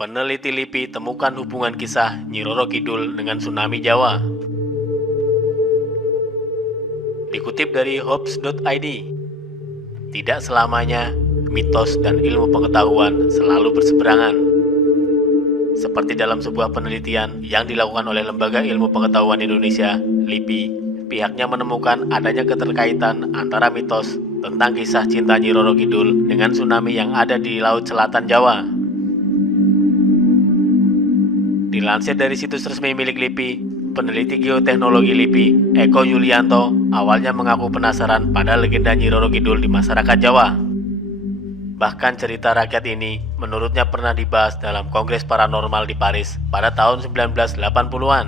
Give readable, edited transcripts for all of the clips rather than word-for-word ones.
Peneliti LIPI temukan hubungan kisah Nyi Roro Kidul dengan tsunami Jawa. Dikutip dari Hobbs.id, tidak selamanya mitos dan ilmu pengetahuan selalu berseberangan. Seperti dalam sebuah penelitian yang dilakukan oleh Lembaga Ilmu Pengetahuan Indonesia, LIPI, pihaknya menemukan adanya keterkaitan antara mitos tentang kisah cinta Nyi Roro Kidul dengan tsunami yang ada di Laut Selatan Jawa. Dilansir dari situs resmi milik LIPI, peneliti geoteknologi LIPI, Eko Yulianto, awalnya mengaku penasaran pada legenda Nyi Roro Kidul di masyarakat Jawa. Bahkan cerita rakyat ini menurutnya pernah dibahas dalam Kongres Paranormal di Paris pada tahun 1980-an.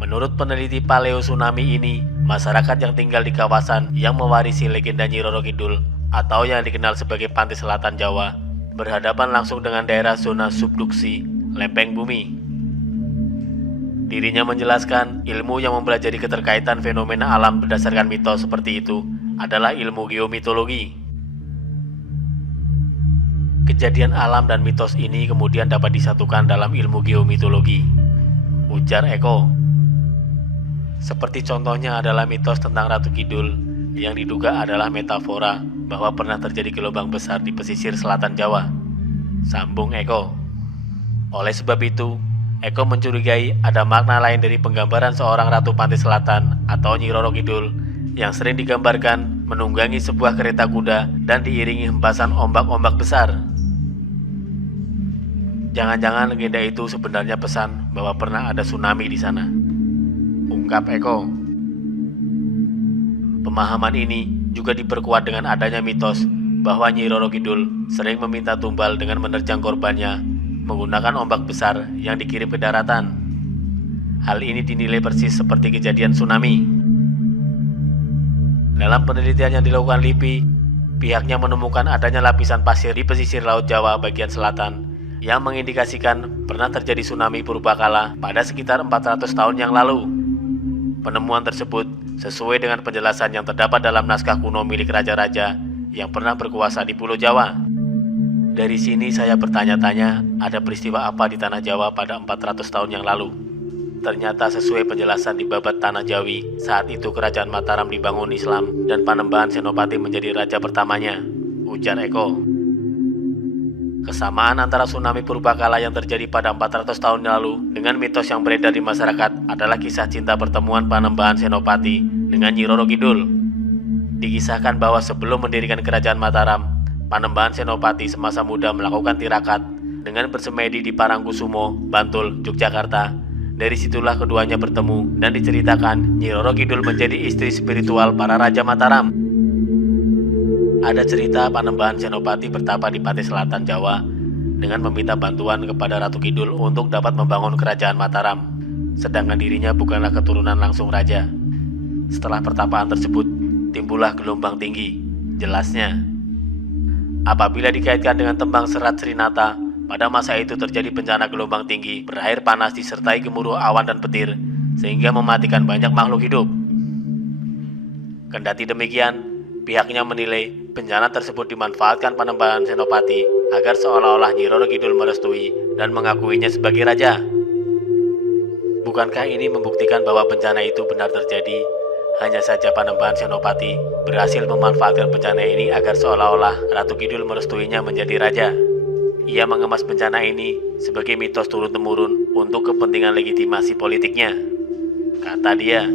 Menurut peneliti paleo tsunami ini, masyarakat yang tinggal di kawasan yang mewarisi legenda Nyi Roro Kidul atau yang dikenal sebagai Pantai Selatan Jawa berhadapan langsung dengan daerah zona subduksi lempeng bumi. Dirinya menjelaskan ilmu yang mempelajari keterkaitan fenomena alam berdasarkan mitos seperti itu adalah ilmu geomitologi. Kejadian alam dan mitos ini kemudian dapat disatukan dalam ilmu geomitologi, ujar Eko. Seperti contohnya adalah mitos tentang Ratu Kidul yang diduga adalah metafora bahwa pernah terjadi gelombang besar di pesisir selatan Jawa, sambung Eko. Oleh sebab itu, Eko mencurigai ada makna lain dari penggambaran seorang Ratu Pantai Selatan atau Nyi Roro Kidul yang sering digambarkan menunggangi sebuah kereta kuda dan diiringi hempasan ombak-ombak besar. Jangan-jangan legenda itu sebenarnya pesan bahwa pernah ada tsunami di sana, ungkap Eko. Pemahaman ini juga diperkuat dengan adanya mitos bahwa Nyi Roro Kidul sering meminta tumbal dengan menerjang korbannya menggunakan ombak besar yang dikirim ke daratan. Hal ini dinilai persis seperti kejadian tsunami. Dalam penelitian yang dilakukan LIPI, pihaknya menemukan adanya lapisan pasir di pesisir Laut Jawa bagian selatan yang mengindikasikan pernah terjadi tsunami purbakala pada sekitar 400 tahun yang lalu. Penemuan tersebut sesuai dengan penjelasan yang terdapat dalam naskah kuno milik raja-raja yang pernah berkuasa di Pulau Jawa. Dari sini saya bertanya-tanya, ada peristiwa apa di Tanah Jawa pada 400 tahun yang lalu? Ternyata sesuai penjelasan di babat Tanah Jawi, saat itu kerajaan Mataram dibangun Islam dan Panembahan Senopati menjadi raja pertamanya, ujar Eko. Kesamaan antara tsunami purbakala yang terjadi pada 400 tahun lalu dengan mitos yang beredar di masyarakat adalah kisah cinta pertemuan Panembahan Senopati dengan Nyi Roro Kidul. Dikisahkan bahwa sebelum mendirikan kerajaan Mataram, Panembahan Senopati semasa muda melakukan tirakat dengan bersemedi di Parangkusumo, Bantul, Yogyakarta. Dari situlah keduanya bertemu dan diceritakan Nyi Roro Kidul menjadi istri spiritual para raja Mataram. Ada cerita Panembahan Senopati bertapa di Pantai Selatan Jawa dengan meminta bantuan kepada Ratu Kidul untuk dapat membangun kerajaan Mataram, sedangkan dirinya bukanlah keturunan langsung raja. Setelah pertapaan tersebut, timbullah gelombang tinggi. Jelasnya, apabila dikaitkan dengan tembang Serat Srinata, pada masa itu terjadi bencana gelombang tinggi berair panas disertai gemuruh awan dan petir, sehingga mematikan banyak makhluk hidup. Kendati demikian, pihaknya menilai bencana tersebut dimanfaatkan Panembahan Senopati agar seolah-olah Nyi Roro Kidul merestui dan mengakuinya sebagai raja. Bukankah ini membuktikan bahwa bencana itu benar terjadi? Hanya saja Panembahan Senopati berhasil memanfaatkan bencana ini agar seolah-olah Ratu Kidul merestuinya menjadi raja. Ia mengemas bencana ini sebagai mitos turun-temurun untuk kepentingan legitimasi politiknya, kata dia.